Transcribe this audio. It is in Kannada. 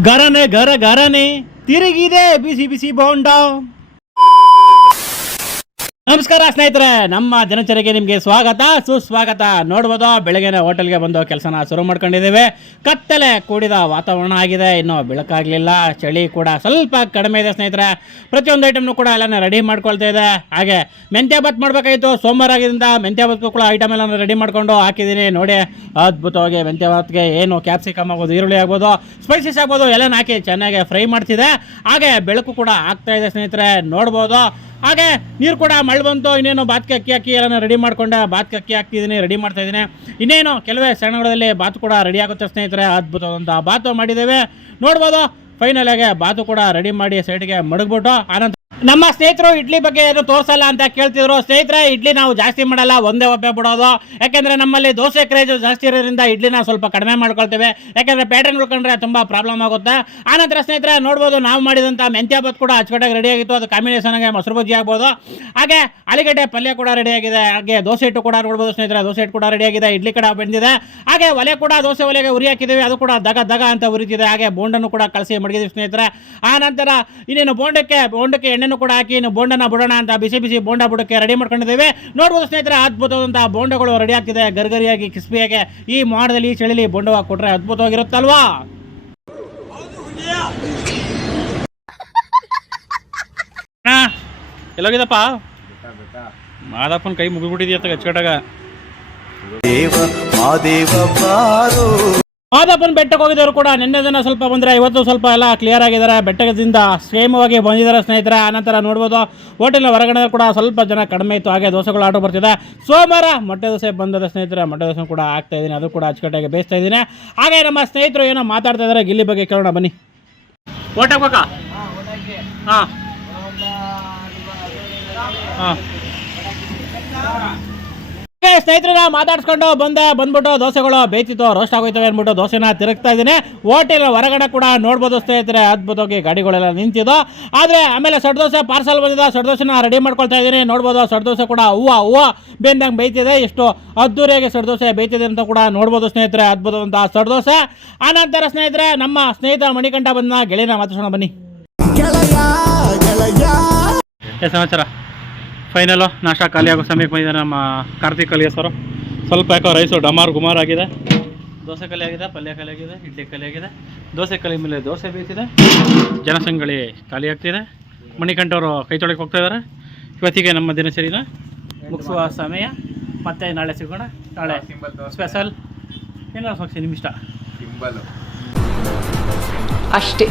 ಗರನೆ ಗರ ಗರನೆ ತಿರುಗಿದೆ ಬಿಸಿ ಬಿಸಿ ಬೋಂಡ ನಮಸ್ಕಾರ ಸ್ನೇಹಿತರೆ, ನಮ್ಮ ದಿನಚರಿಗೆ ನಿಮಗೆ ಸ್ವಾಗತ. ಸುಸ್ವಾಗತ. ನೋಡ್ಬೋದು, ಬೆಳಗ್ಗೆನೆ ಹೋಟೆಲ್ಗೆ ಬಂದು ಕೆಲಸನ ಶುರು ಮಾಡ್ಕೊಂಡಿದ್ದೇವೆ. ಕತ್ತಲೆ ಕೂಡಿದ ವಾತಾವರಣ ಆಗಿದೆ. ಇನ್ನು ಬೆಳಕಾಗಲಿಲ್ಲ. ಚಳಿ ಕೂಡ ಸ್ವಲ್ಪ ಕಡಿಮೆ ಇದೆ ಸ್ನೇಹಿತರೆ. ಪ್ರತಿಯೊಂದು ಐಟಮ್ನು ಕೂಡ ಎಲ್ಲ ರೆಡಿ ಮಾಡ್ಕೊಳ್ತಾ ಇದೆ. ಹಾಗೆ ಮೆಂತ್ಯ ಬತ್ ಮಾಡಬೇಕಾಗಿತ್ತು. ಸೋಮವಾರ ಆಗಿದ್ದರಿಂದ ಮೆಂತ್ಯ ಬಾತ್ಗೂ ಕೂಡ ಐಟಮ್ ಎಲ್ಲ ರೆಡಿ ಮಾಡ್ಕೊಂಡು ಹಾಕಿದ್ದೀನಿ. ನೋಡಿ, ಅದ್ಭುತವಾಗಿ ಮೆಂತ್ಯ ಬಾತ್ಗೆ ಏನು ಕ್ಯಾಪ್ಸಿಕಮ್ ಆಗ್ಬೋದು, ಈರುಳ್ಳಿ ಆಗ್ಬೋದು ಸ್ಪೈಸಸ್ ಆಗ್ಬೋದು ಎಲ್ಲ ಹಾಕಿ ಚೆನ್ನಾಗಿ ಫ್ರೈ ಮಾಡ್ತಿದೆ. ಹಾಗೆ ಬೆಳಕು ಕೂಡ ಆಗ್ತಾ ಇದೆ ಸ್ನೇಹಿತರೆ. ನೋಡ್ಬೋದು ಹಾಗೆ ನೀರು ಕೂಡ ಮಳೆ ಬಂತು, ಇನ್ನೇನು ಬಾತ್ಗೆ ಅಕ್ಕಿ ಹಾಕಿ ಎಲ್ಲ ರೆಡಿ ಮಾಡ್ಕೊಂಡೆ. ಬಾತ್ಗೆ ಅಕ್ಕಿ ಹಾಕ್ತಿದ್ದೀನಿ ರೆಡಿ ಮಾಡ್ತಾ ಇದ್ದೀನಿ. ಇನ್ನೇನು, ಕೆಲವೇ ಕ್ಷಣಗಳಲ್ಲಿ ಬಾತು ಕೂಡ ರೆಡಿ ಆಗುತ್ತೆ ಸ್ನೇಹಿತರೆ. ಅದ್ಭುತವಾದಂಥ ಬಾತು ಮಾಡಿದ್ದೇವೆ. ನೋಡ್ಬೋದು ಫೈನಲ್ ಆಗಿ ಬಾತು ಕೂಡ ರೆಡಿ ಮಾಡಿ ಸೈಡ್ಗೆ ಮಡಗ್ಬಿಟ್ಟು ಆನಂತರ ನಮ್ಮ ಸ್ನೇಹಿತರು ಇಡ್ಲಿ ಬಗ್ಗೆ ಏನು ತೋರಿಸಲ್ಲ ಅಂತ ಕೇಳ್ತಿದ್ರು. ಸ್ನೇಹಿತರೆ, ಇಡ್ಲಿ ನಾವು ಜಾಸ್ತಿ ಮಾಡಲ್ಲ, ಒಂದೇ ಒಬ್ಬೆ ಬಿಡೋದು. ಯಾಕೆಂದ್ರೆ ನಮ್ಮಲ್ಲಿ ದೋಸೆ ಕ್ರೇಜ್ ಜಾಸ್ತಿ ಇರೋದ್ರಿಂದ ಇಡ್ಲಿನ ಸ್ವಲ್ಪ ಕಡಿಮೆ ಮಾಡ್ಕೊಳ್ತೇವೆ. ಯಾಕೆಂದರೆ ಪ್ಯಾಟರ್ನ್ ಉಳ್ಕೊಂಡ್ರೆ ತುಂಬಾ ಪ್ರಾಬ್ಲಮ್ ಆಗುತ್ತೆ. ಆನಂತರ ಸ್ನೇಹಿತರೆ, ನೋಡ್ಬೋದು ನಾವು ಮಾಡಿದಂಥ ಮೆಂತ್ಯ ಬತ್ ಕೂಡ ಅಚ್ಚುಕಟ್ಟಾಗಿ ರೆಡಿ ಆಗಿತ್ತು. ಅದು ಕಾಂಬಿನೇಷನ್ ಆಗಿ ಮೊಸರು ಬಜ್ಜಿ ಆಗ್ಬೋದು. ಹಾಗೆ ಆಲೂಗಡ್ಡೆ ಪಲ್ಯ ಕೂಡ ರೆಡಿ ಆಗಿದೆ. ಹಾಗೆ ದೋಸೆ ಹಿಟ್ಟು ಕೂಡ ನೋಡ್ಬೋದು ಸ್ನೇಹಿತರೆ, ದೋಸೆ ಹಿಟ್ಟು ಕೂಡ ರೆಡಿ ಆಗಿದೆ. ಇಡ್ಲಿ ಕಡೆ ಬಂದಿದೆ. ಹಾಗೆ ಒಲೆ ಕೂಡ, ದೋಸೆ ಒಲೆಗೆ ಉರಿ ಹಾಕಿದ್ದೀವಿ. ಅದು ಕೂಡ ದಗ ದಗ ಅಂತ ಉರಿತಿದೆ. ಹಾಗೆ ಬೋಂಡನ್ನು ಕೂಡ ಕಳಿಸಿ ಮಡಗಿದ್ದೀವಿ ಸ್ನೇಹಿತರೆ. ಆ ನಂತರ ಇನ್ನೇನು ಬೋಂಡಕ್ಕೆ ಬೋಂಡಕ್ಕೆ ಎಣ್ಣೆನೂ ಕೂಡ ಹಾಕಿ ಇನ್ನು ಬೋಂಡನ ಬುಡೋಣ ಅಂತ ಬಿಸಿ ಬಿಸಿ ಬೋಂಡ ಬುಡಕ್ಕೆ ರೆಡಿ ಮಾಡ್ಕೊಂಡಿದ್ದೇವೆ. ನೋಡ್ಬೋದು ಸ್ನೇಹಿತರೆ ಅದ್ಭುತವಾದಂತಹ ಬೋಂಡಗಳು ರೆಡಿ ಆಗ್ತಿದೆ. ಗರ್ಗರಿಯಾಗಿ ಕಿಸ್ಪಿಯಾಗಿ ಈ ಮಾಡದಲ್ಲಿ ಚಳಿಲಿ ಬೋಂಡವಾಗಿ ಕೊಟ್ರೆ ಅದ್ಭುತವಾಗಿರುತ್ತಲ್ವಾ? ಎಲ್ಲೋಗಿದಪ್ಪ? ಮಾದಪ್ಪನ ಕೈ ಮುಗಿಬಿಟ್ಟಿದ್ಯ ಅಚ್ಚಕಟ್ಟಾಗ. ದೇವ ಮಾದೇವ ಬಾರೋ ಮಾದಪ್ಪನ ಬೆಟ್ಟಕ್ಕೆ ಹೋಗಿದ್ದವರು ಕೂಡ ನಿನ್ನೆ ದಿನ ಸ್ವಲ್ಪ ಬಂದರೆ ಇವತ್ತು ಸ್ವಲ್ಪ ಎಲ್ಲ ಕ್ಲಿಯರ್ ಆಗಿದ್ದಾರೆ. ಬೆಟ್ಟದಿಂದ ಸೇಮವಾಗಿ ಬಂದಿದ್ದಾರೆ ಸ್ನೇಹಿತರೆ. ಆನಂತರ ನೋಡ್ಬೋದು ಹೋಟೆಲ್ನ ಹೊರಗಡೆ ಕೂಡ ಸ್ವಲ್ಪ ಜನ ಕಡಿಮೆ ಇತ್ತು. ಹಾಗೆ ದೋಸೆಗಳು ಆರ್ಡರ್ ಬರ್ತಿದೆ. ಸೋಮವಾರ ಮೊಟ್ಟೆ ದೋಸೆ ಬಂದದ ಸ್ನೇಹಿತರೆ. ಮೊಟ್ಟೆ ದೋಸೆ ಕೂಡ ಆಗ್ತಾ ಇದ್ದೀನಿ. ಅದು ಕೂಡ ಅಚ್ಚುಕಟ್ಟಾಗಿ ಬೇಯಿಸ್ತಾ ಇದ್ದೀನಿ. ಹಾಗೆ ನಮ್ಮ ಸ್ನೇಹಿತರು ಏನೋ ಮಾತಾಡ್ತಾ ಇದ್ದಾರೆ. ಗಿಲ್ಲಿ ಬಗ್ಗೆ ಕೇಳೋಣ. ಬನ್ನಿ. ಓಟ ಹಾಂ ಹಾಂ. ಹಾಂ. ಸ್ನೇಹಿತರನ್ನ ಮಾತಾಡ್ಸ್ಕೊಂಡು ಬಂದೆ ಬಂದ್ಬಿಟ್ಟು ದೋಸೆಗಳು ಬೇಯ್ತಿತ್ತು ರೋಸ್ಟ್ ಆಗೋಯ್ತವೆ ಅಂದ್ಬಿಟ್ಟು ದೋಸೆನ ತಿರುಗ್ತಾ ಇದ್ದೀನಿ. ಹೋಟೆಲ್ ಹೊರಗಡೆ ಕೂಡ ನೋಡ್ಬೋದು ಸ್ನೇಹಿತರೆ ಅದ್ಭುತವಾಗಿ ಗಾಡಿಗಳೆಲ್ಲ ನಿಂತಿದ್ದು. ಆದರೆ ಆಮೇಲೆ ಸಡ್ ದೋಸೆ ಪಾರ್ಸಲ್ ಬಂದಿದೆ ಸಡ್ ದೋಸೆನ ರೆಡಿ ಮಾಡ್ಕೊಳ್ತಾ ಇದ್ದೀನಿ. ನೋಡ್ಬೋದು ಸಡ್ ದೋಸೆ ಕೂಡ ಹೂವು ಹೂವು ಬೆಂದಂಗೆ ಬೇಯ್ತಿದೆ. ಎಷ್ಟು ಅದ್ದೂರಿಯಾಗಿ ಸಡ್ ದೋಸೆ ಬೇಯ್ತಿದೆ ಅಂತ ಕೂಡ ನೋಡ್ಬೋದು ಸ್ನೇಹಿತರೆ ಅದ್ಭುತವಂತ ಸಡ್ ದೋಸೆ. ಆನಂತರ ಸ್ನೇಹಿತರೆ ನಮ್ಮ ಸ್ನೇಹಿತ ಮಣಿಕಂಠ ಬಂದ ಗೆಳೆಯನ ಮಾತಾಡ್ಸೋಣ ಬನ್ನಿ. ಸಮಾಚಾರ? ಫೈನಲು ನಾಷ್ಟ ಖಾಲಿ ಆಗೋ ಸಮಯಕ್ಕೆ ಬಂದಿದೆ ನಮ್ಮ ಕಾರ್ತಿಕ್ ಕಲಿಯ ಸರ್ ಸ್ವಲ್ಪ ಯಾಕೋ ರೈಸು ಡಮಾರ್ ಗುಮಾರ್ ಆಗಿದೆ. ದೋಸೆ ಕಲೆ ಆಗಿದೆ ಪಲ್ಯ ಕಲೆ ಆಗಿದೆ ಇಡ್ಲಿ ಕಲಿ ಆಗಿದೆ. ದೋಸೆ ಕಲೆ ಮೇಲೆ ದೋಸೆ ಬೀಸಿದೆ ಜನಸಂಗಳಿ ಖಾಲಿ ಆಗ್ತಿದೆ. ಮಣಿಕಂಠವರು ಕೈ ತೊಳಕ್ಕೆ ಹೋಗ್ತಾ ಇದ್ದಾರೆ. ಇವತ್ತಿಗೆ ನಮ್ಮ ದಿನಚರಿನ ಮುಗಿಸುವ ಸಮಯ. ಮತ್ತೆ ನಾಳೆ ಸಿಗೋಣ. ನಾಳೆ ಸ್ಪೆಷಲ್ ಏನಾದ್ರು ಸಾಕ್ಷಿ ನಿಮ್ಮ ಇಷ್ಟ ಅಷ್ಟೇ.